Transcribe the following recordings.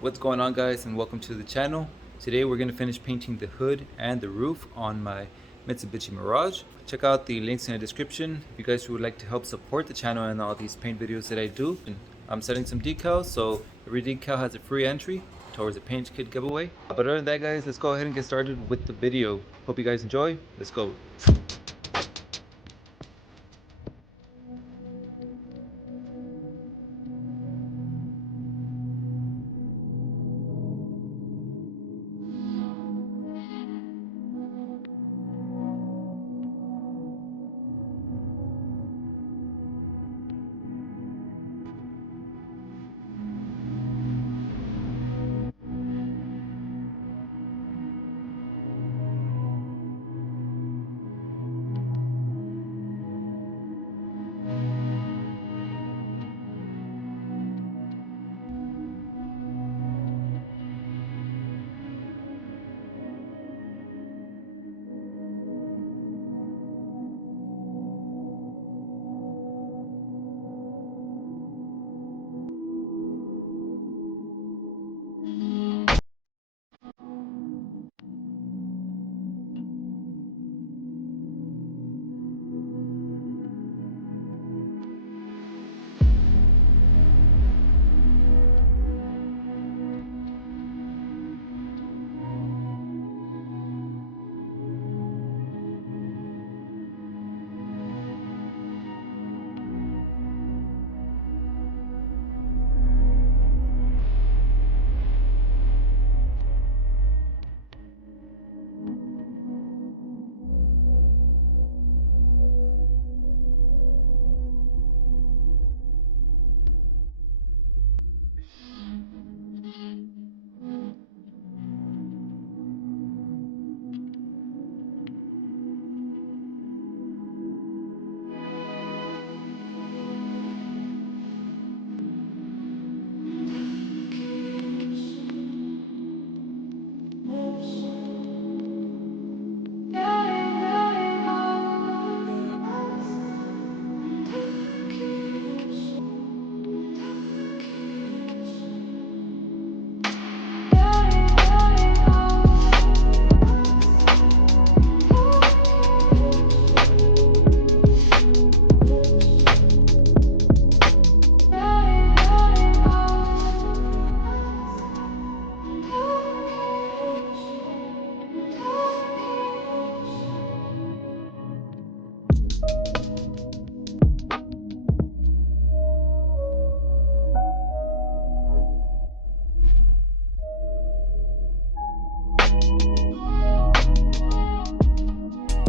What's going on, guys, and welcome to the channel. Today we're going to finish painting the hood and the roof on my Mitsubishi Mirage. Check out the links in the description if you guys would like to help support the channel and all these paint videos that I do. And I'm setting some decals, so every decal has a free entry towards a paint kit giveaway. But other than that, guys, let's go ahead and get started with the video. Hope you guys enjoy. Let's go.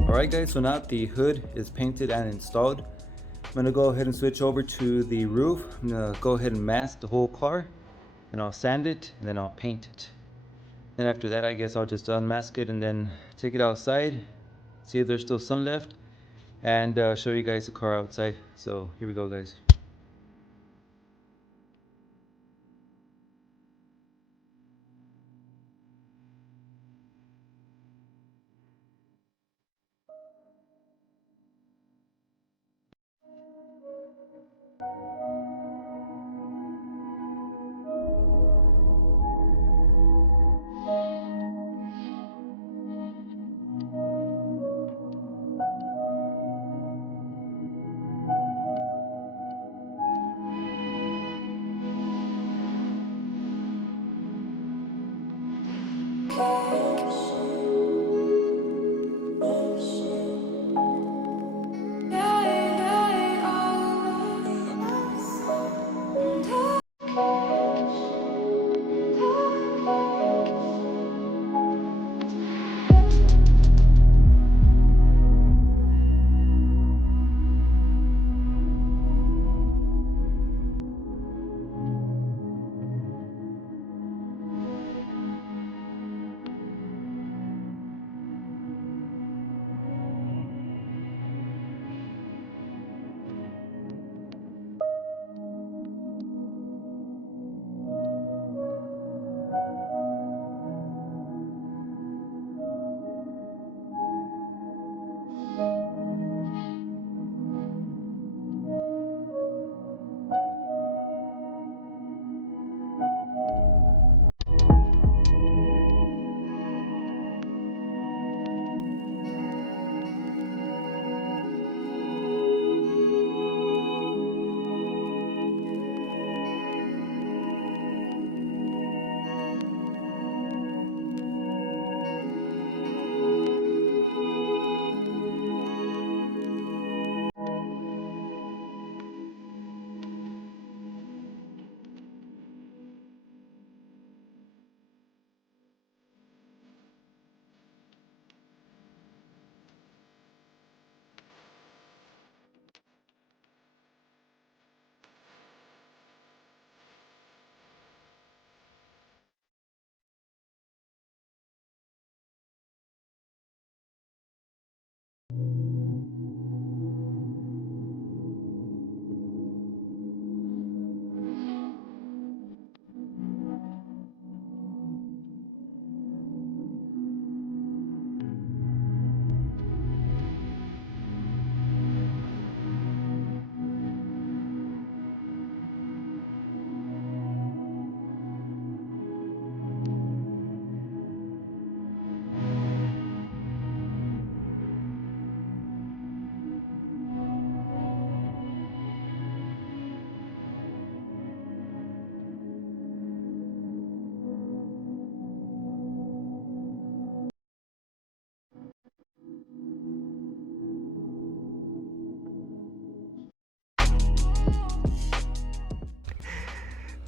Alright, guys, so now the hood is painted and installed, I'm going to go ahead and switch over to the roof. I'm going to go ahead and mask the whole car, and I'll sand it, and then I'll paint it. Then after that, I guess I'll just unmask it and then take it outside, see if there's still sun left, and show you guys the car outside. So here we go, guys.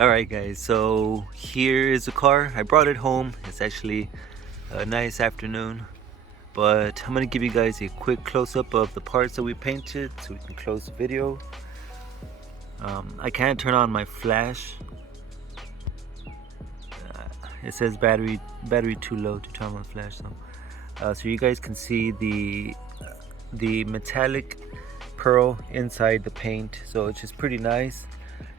Alright guys, so here is the car. I brought it home. It's actually a nice afternoon, but I'm gonna give you guys a quick close-up of the parts that we painted so we can close the video. I can't turn on my flash. It says battery too low to turn on my flash, so you guys can see the metallic pearl inside the paint, so it's just pretty nice.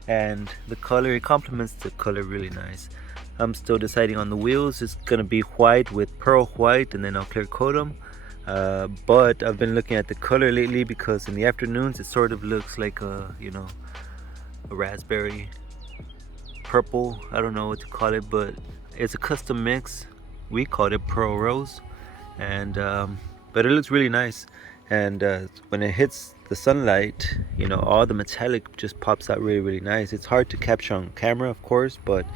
And the color, it complements the color really nice. I'm still deciding on the wheels. It's gonna be white with pearl white, and then I'll clear coat them. But I've been looking at the color lately because in the afternoons it sort of looks like a, you know, a raspberry purple. I don't know what to call it, but it's a custom mix. We called it pearl rose, and but it looks really nice. And when it hits the sunlight, you know, all the metallic just pops out really nice. It's hard to capture on camera, of course, but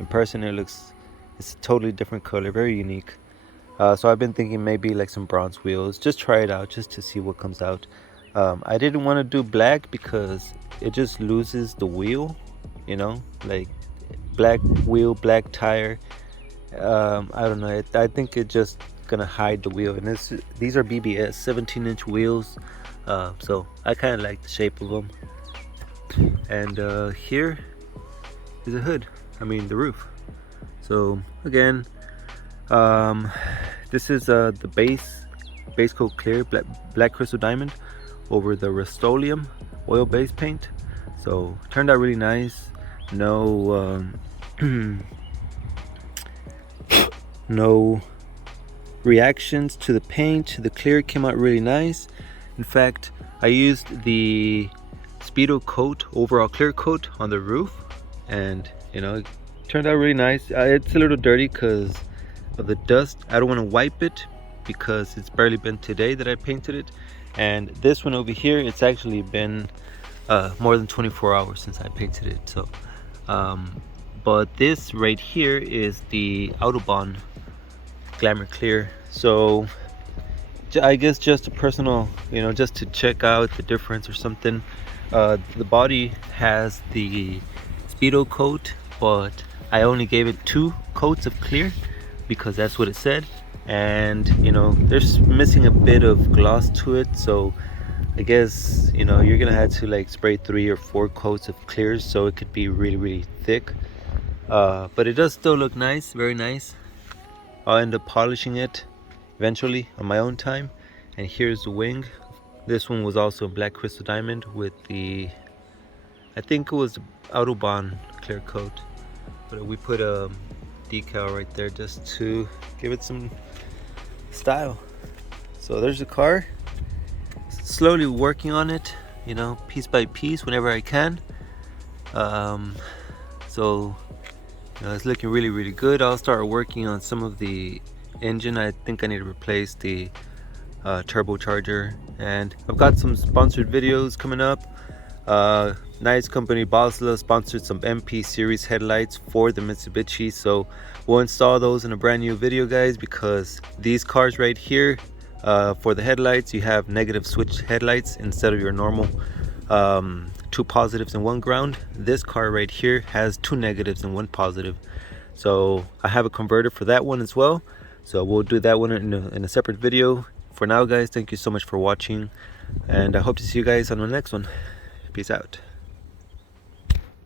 in person it's a totally different color, very unique. So I've been thinking maybe like some bronze wheels, just try it out just to see what comes out. I didn't want to do black because it just loses the wheel, you know, like black wheel, black tire. I don't know, I think it just gonna hide the wheel. And these are BBS 17-inch wheels, so I kind of like the shape of them. And here is the hood, I mean the roof. So again, this is the base coat clear black crystal diamond over the Rust-Oleum oil base paint. So turned out really nice. No no reactions to the paint. The clear came out really nice. In fact, I used the Speedo coat, overall clear coat, on the roof, and you know, it turned out really nice. It's a little dirty because of the dust. I don't want to wipe it because it's barely been today that I painted it. And this one over here, it's actually been more than 24 hours since I painted it. So but this right here is the Autobahn Glamour Clear. So I guess just a personal, you know, just to check out the difference or something. The body has the Speedo coat, but I only gave it 2 coats of clear because that's what it said. And you know, there's missing a bit of gloss to it, so I guess, you know, you're gonna have to like spray 3 or 4 coats of clears so it could be really thick. But it does still look nice, very nice. I'll end up polishing it eventually on my own time. And here's the wing. This one was also black crystal diamond with the, I think it was the Autobahn clear coat, but we put a decal right there just to give it some style. So there's the car. Slowly working on it, you know, piece by piece whenever I can. So you know, it's looking really good. I'll start working on some of the engine. I think I need to replace the turbocharger, and I've got some sponsored videos coming up. Nice company, Basla, sponsored some MP series headlights for the Mitsubishi, so we'll install those in a brand new video, guys, because these cars right here, for the headlights, you have negative switch headlights instead of your normal 2 positives and 1 ground. This car right here has 2 negatives and 1 positive, so I have a converter for that one as well. So we'll do that one in a separate video. For now, guys, thank you so much for watching, and I hope to see you guys on the next one. Peace out.